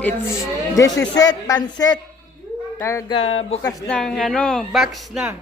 This is it, pansit. Taga bukas ng box na.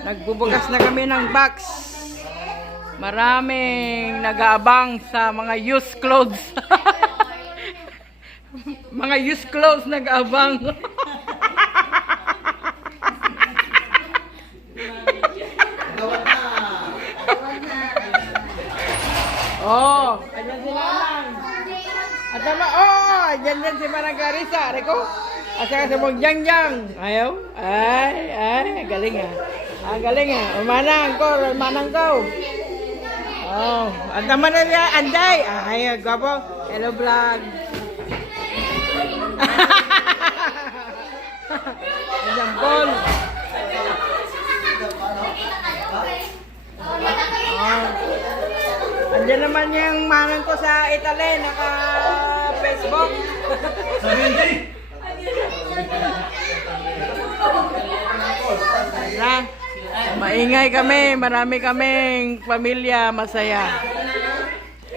Nagbubukas na kami ng box. Maraming nag-aabang sa mga used clothes. Mga used clothes nag-aabang. Oh, ayan si Nanang. At tama, ayan si Manang-Clarissa. Reko, at saka sa mong Yang. Ayaw? Ay, galing ah. Galing ah. Manang ko. Oh, at naman na niya, Anday. Ay, gwapo. Hello, vlog. Ayan, Paul. Andiyan naman yung manang ko sa Italy, naka-Facebook. Maingay kami, marami kaming pamilya, masaya.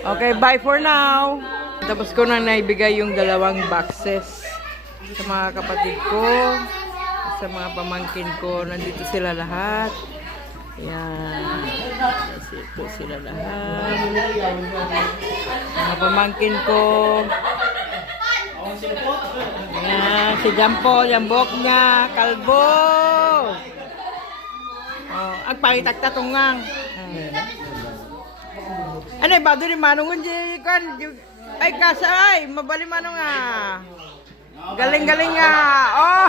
Okay, bye for now. Tapos ko na naibigay yung 2 boxes sa mga kapatid ko, sa mga pamangkin ko. Nandito sila lahat. Yan. Ito sila lahat. Mga pamangkin ko. Yan. Si Jampo, Jambok niya. Kalbo. Oh, ang pangitagtatungang. Ano ba doon yung manong kan? Ay kasay, mabali manong ah. Galing-galing ah. Oh.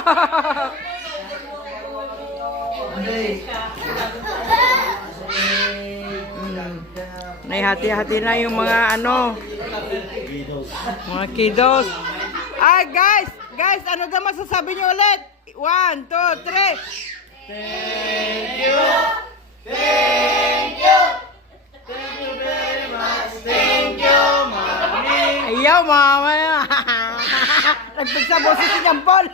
Naihati-hati na yung mga mga kiddos. Ay guys, ano daw masasabi niyo ulit? 1, 2, 3. Thank you. Thank you. Thank you very much. Thank you, Mommy. Ayaw, mama. Nagpagsa boses si Jampol.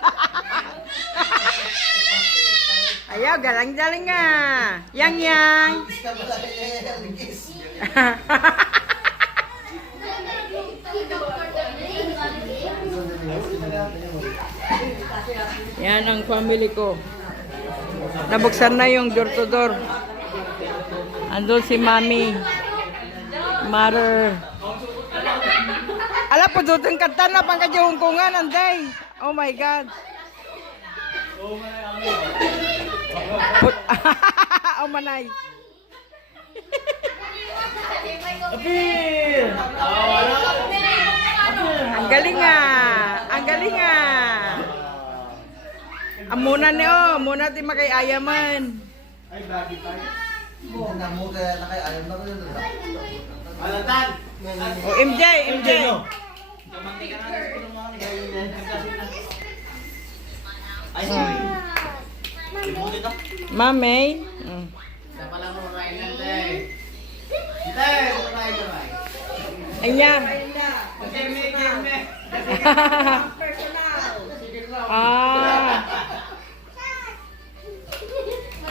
Ayaw, galang-galing nga. Yang. Yan ang family ko. Nabuksan na yung door to door. Andun si Mami. Mother. Ala po dutong kanta na pang kadyungkungan, Anday. Oh my God. Oh manay. Ang galing nga. Amuna niyo, muna ti makay ayaman. Ay, bagay tayo. Mo kaya na kay ayaw na ko yun. Alatan. Oh, MJ. Ay, sorry. Mami. Sa pala mo Ryan day. Day, Ayan.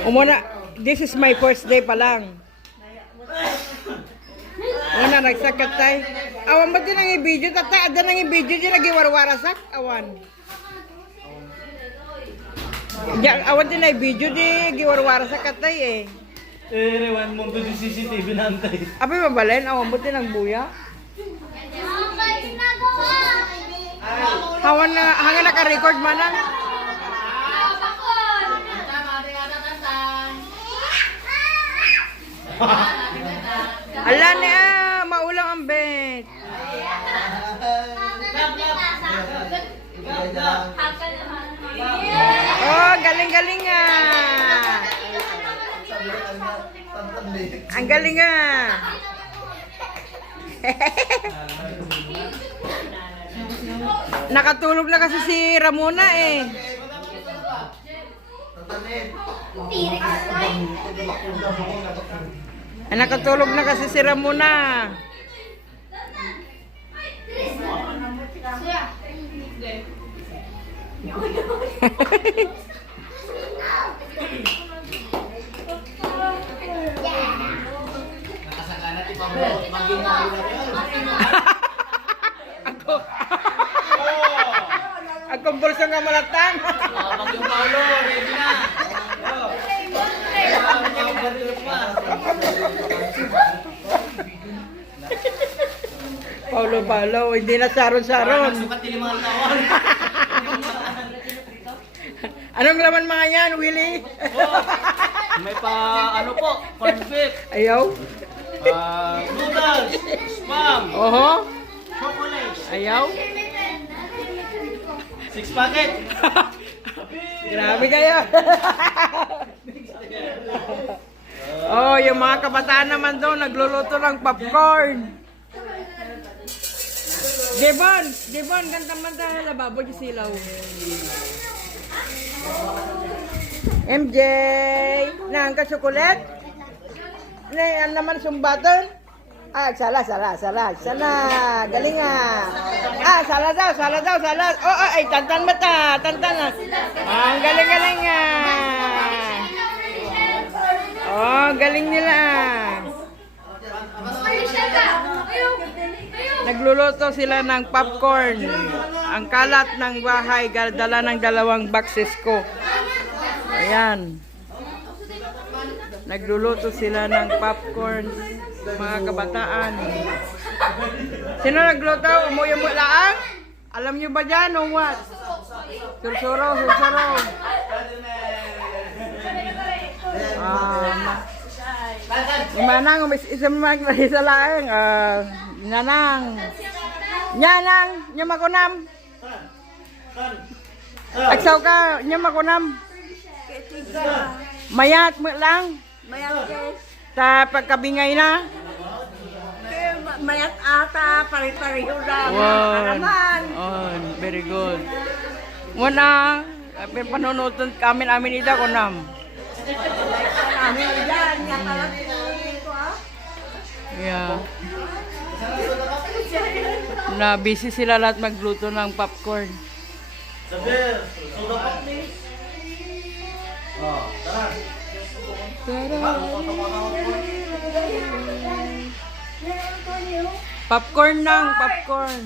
Umuna, this is my first day pa lang. Una, nagsakat tayo. Awan ba din ang i-video? Tatay, ada nang i-video din, nagiwarwarasak. Awan. Awan din na i-video din, giwarwarasak katay eh. Rewan mo to si CCTV nantay. Apay mabalin, awan ba din ang buya? Hawan na, hanggang naka-record man lang. Ala na maulang ang bet. Oh, galing-galing nga. Ang galing nga. Nakatulog na kasi si Ramona eh. Nakatulog na kasi si Ramona. Ako. nga malatang. Pag yung Paolo, ready na. Paulo, hindi na saron-saron. Sukat din 5 taon. Anong laman mga yan, Willie? May pa, ano po, corn beef, Ayaw? noodles, spam, Oho? chocolate, Ayaw? 6 packet. Grabe kayo. Oh, yung mga kabataan naman doon, nagluluto ng popcorn. Devon, kanta man tayo na lababo yung silaw. MJ, nang ka-chocolate? Ano naman sumbatan? Ah, salah. Galing ah. Ah, salah daw. Oh, ay, tantan mata. Ah, ang galing ah. Oh, galing nila. Nagluluto sila ng popcorn. Ang kalat ng bahay, dala ng 2 boxes ko. Ayan. Nagluluto sila ng popcorn, mga kabataan. Sino nagluto? Umuyo-mo lang? Alam nyo ba dyan o what? Sursuro. Manang, isa lang. Nanang, nyamakunam. Agsaw ka, nyamakunam. Mayat mo lang. Ta pagkabingay na. Mayat ata, pare-pareho na. Wow. Oh, very good. Muna, panunutan amin ida ko nam. Kami yan, yan pala ko ah. Yeah. Na busy sila lahat magluto ng popcorn. Sabi, soda pop please. Oh, tara. Popcorn nang, popcorn.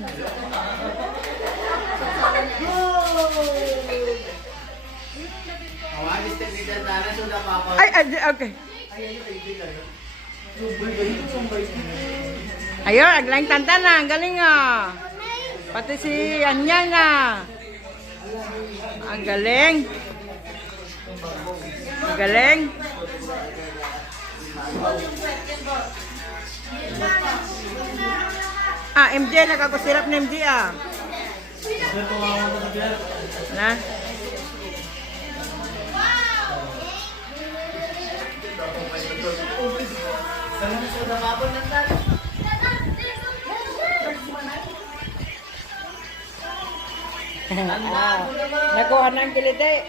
Ay, okay. Ayun, aglang tantan na, ang galing ah. Pati si Anya na. Ang galing. Ah, MJ, nakakusirap na MJ ah. Na? Nakuha na ang kilite.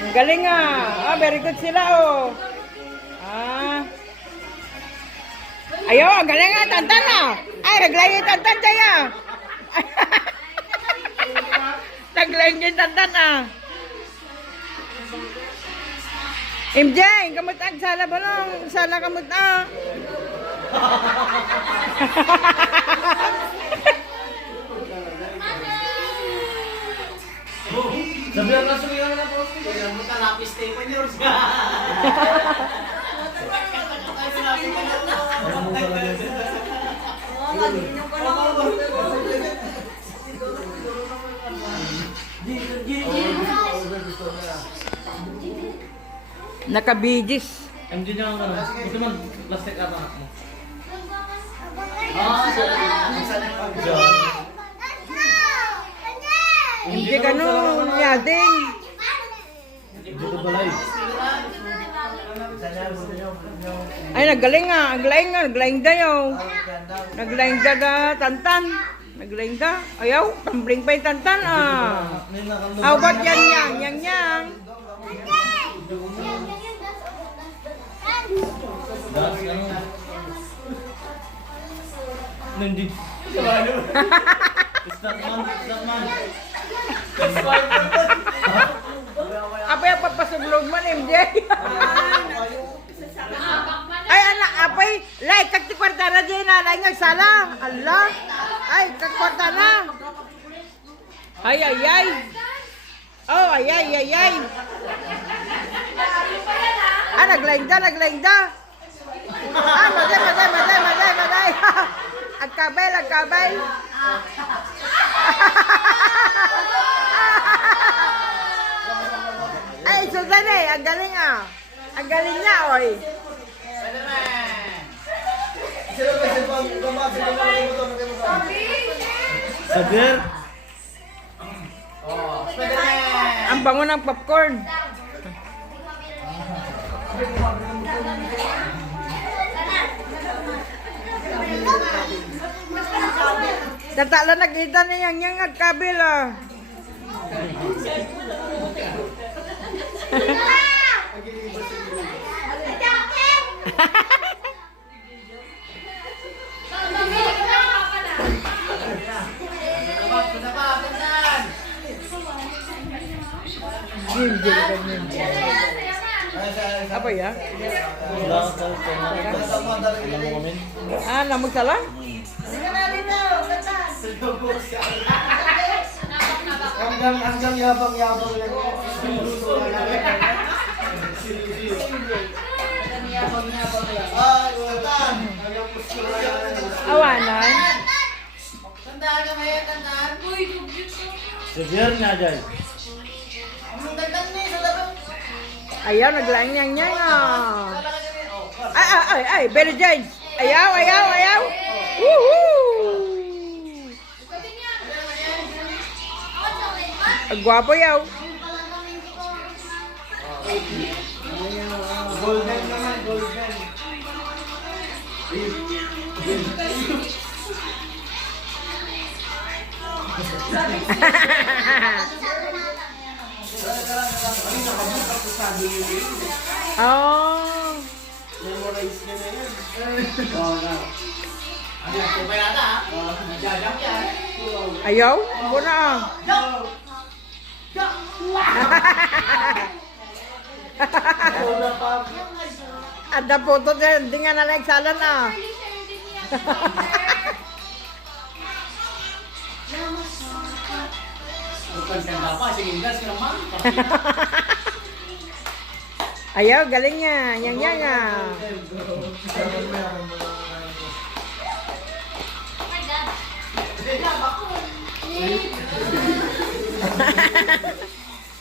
Ang galing ah. Ah, very good sila oh. Ah. Ayaw, ang galing ah. Tantan ah. Ay, naglayo yung tantan tayo. Naglayo yung tantan ah. MJ, kamut ang sala ba lang? Sala kamut ah. Sabi ang kaso yung na post ko. Yan mo talapis tape pa niyo. Nakabidis. MJ niya ang ano. Gusto man plastic ata mo. Hindi ka no, yading. Dito balay. Ay, nagaling nga, naglaing dayo. Naglaing da, tantan. Naglaing da. Ayaw, tumbling pa yung tantan ah. How about yang. Das ano. Nandito. Statman. Apa yung papasuglog man, MJ? Ay, anak, apay, like, kati kwartara dyan na, like, sala. Allah. Ay, kakwarta na. Ay, ay, ay. Oh, ay, ay, ay, ay. Ah, naglaing da. Ah, maday. Agkabel. Ay, sudan eh. Ang galing ah. Ang galing niya, oy. Saber. Ang bango ng popcorn. Tatala nakita niya yang agkabel ah. Apa ya? Ah, namog sala? Hanggang yabang lang. Ay, wala. Awanan. Tandaan ka may tandaan. Saber na dyan. Ang tandaan ni sa dapat. Ayaw, naglaing niya ah. Ay, Billy James. Ayaw. Woohoo! Ang gwapo yaw. Golden naman, golden. Oh. Memorize ka na yan. Oo na. Ano yung kupay nata ha? Jajak yan. Ayaw? Muna ah. Una pa. Ada foto niya, hindi nga nalegsalan ah. Bukan kanda pa, sige gas ka naman. Ayaw, galing niya. Yang nga.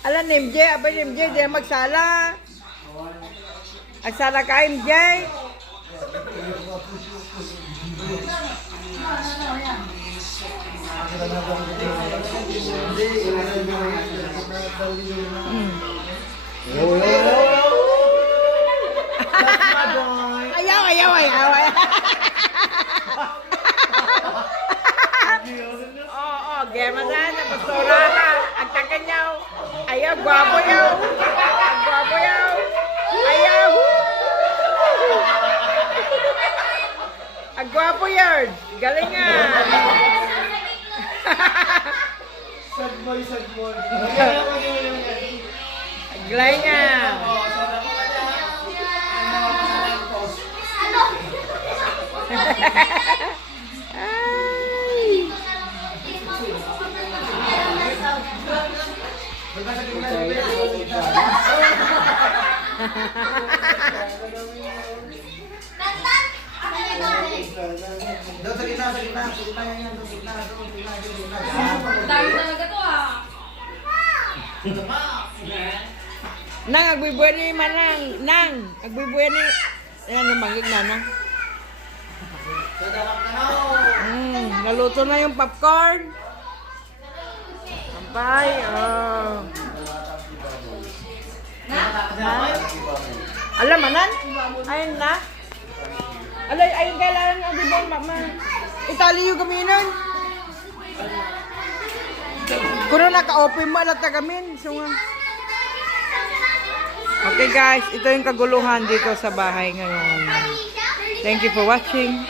Alam ni MJ, abay ni MJ, di magsala. Agsala ka MJ. Ayaw. Oo, gema na, napasura ka. Ang takanyaw. Ayaw, gwapo yaw. Ang gwapo yaw. Ayaw. Ang gwapo yun. Galing nga. Sad boy. Galing nga. Ay. Doon sa gitna yan. Tayo talaga to ah. Nang, agbibuhay ni Manang. Nang, agbibuhay ni... Ayan, namangig na, nang. Naluto na yung popcorn. Sampay, oh. Alam, Manan? Ayun na. Ayun, kailangan ang bibon, mama. Itali yung gaminan. Kung naka-open mo, alat na gamin. So, okay guys, ito yung kaguluhan dito sa bahay ngayon. Thank you for watching.